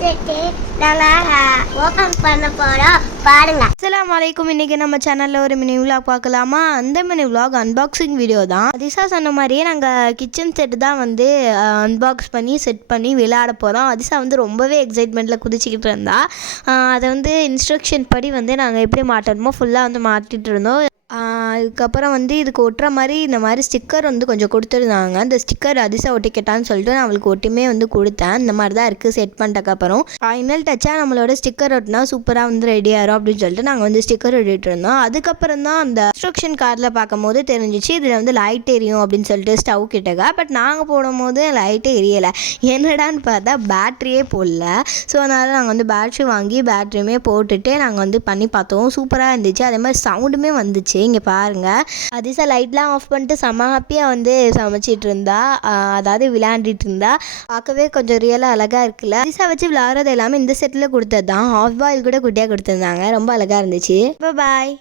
Set நாங்கள் open பண்ண போகிறோம் பாருங்க. அஸ்ஸலாமு அலைக்கும். இன்றைக்கி நம்ம சேனலில் ஒரு மினி விலாக் பார்க்கலாமா? அந்த மினி விலாக் அன்பாக்சிங் வீடியோ தான். அதிசா சொன்ன மாதிரியே நாங்கள் கிச்சன் செட்டு தான் வந்து அன்பாக்ஸ் பண்ணி செட் பண்ணி விளையாட போகிறோம். அதிசா வந்து ரொம்பவே எக்ஸைட்மெண்ட்டில் குதிச்சிக்கிட்டு இருந்தா. அதை வந்து இன்ஸ்ட்ரக்ஷன் படி வந்து நாங்கள் எப்படி மாட்டணுமோ ஃபுல்லாக வந்து மாட்டிகிட்டு இருந்தோம். அதுக்கப்புறம் வந்து இதுக்கு ஒட்டுற மாதிரி இந்த மாதிரி ஸ்டிக்கர் வந்து கொஞ்சம் கொடுத்துருந்தாங்க. அந்த ஸ்டிக்கர் அதிசா ஒட்டிக்கிட்டான்னு சொல்லிட்டு நான் அவளுக்கு ஒட்டியுமே வந்து கொடுத்தேன். இந்த மாதிரி தான் இருக்குது செட் பண்ணிட்டக்கப்புறம். ஃபைனல் டச்சாக நம்மளோட ஸ்டிக்கர் ஒட்டினா சூப்பராக வந்து ரெடி ஆகிரும் அப்படின்னு சொல்லிட்டு நாங்கள் வந்து ஸ்டிக்கர் ஒட்டிகிட்டு இருந்தோம். அதுக்கப்புறம் தான் அந்த இன்ஸ்ட்ரக்ஷன் கார்டில் பார்க்கும் போது தெரிஞ்சிச்சு இதில் வந்து லைட் எரியும் அப்படின்னு சொல்லிட்டு ஸ்டவ் கிட்டக்க. பட் நாங்கள் போடும் போது லைட்டே எரியலை. என்னடான்னு பார்த்தா பேட்ரியே போடல. ஸோ அதனால் நாங்கள் வந்து பேட்ரி வாங்கி பேட்ரியுமே போட்டுட்டு நாங்கள் வந்து பண்ணி பார்த்தோம். சூப்பராக இருந்துச்சு. அதே மாதிரி சவுண்டுமே வந்துச்சு. இங்கே பாருங்கள், அதிசா லைட்லாம் ஆஃப் பண்ணிட்டு செம்ம ஹாப்பியாக வந்து சமைச்சிட்டு இருந்தா, அதாவது விளையாண்டுட்டு இருந்தா. பார்க்கவே கொஞ்சம் ரியலாக அழகாக இருக்குல்ல. அதிசா வச்சு விளையாடுறது எல்லாமே இந்த செட்டில் கொடுத்தது தான். ஹாஃப் பாயில் கூட குட்டியாக கொடுத்துருந்தாங்க. ரொம்ப அழகாக இருந்துச்சு. பாய்.